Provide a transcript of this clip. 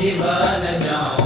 一奔着走。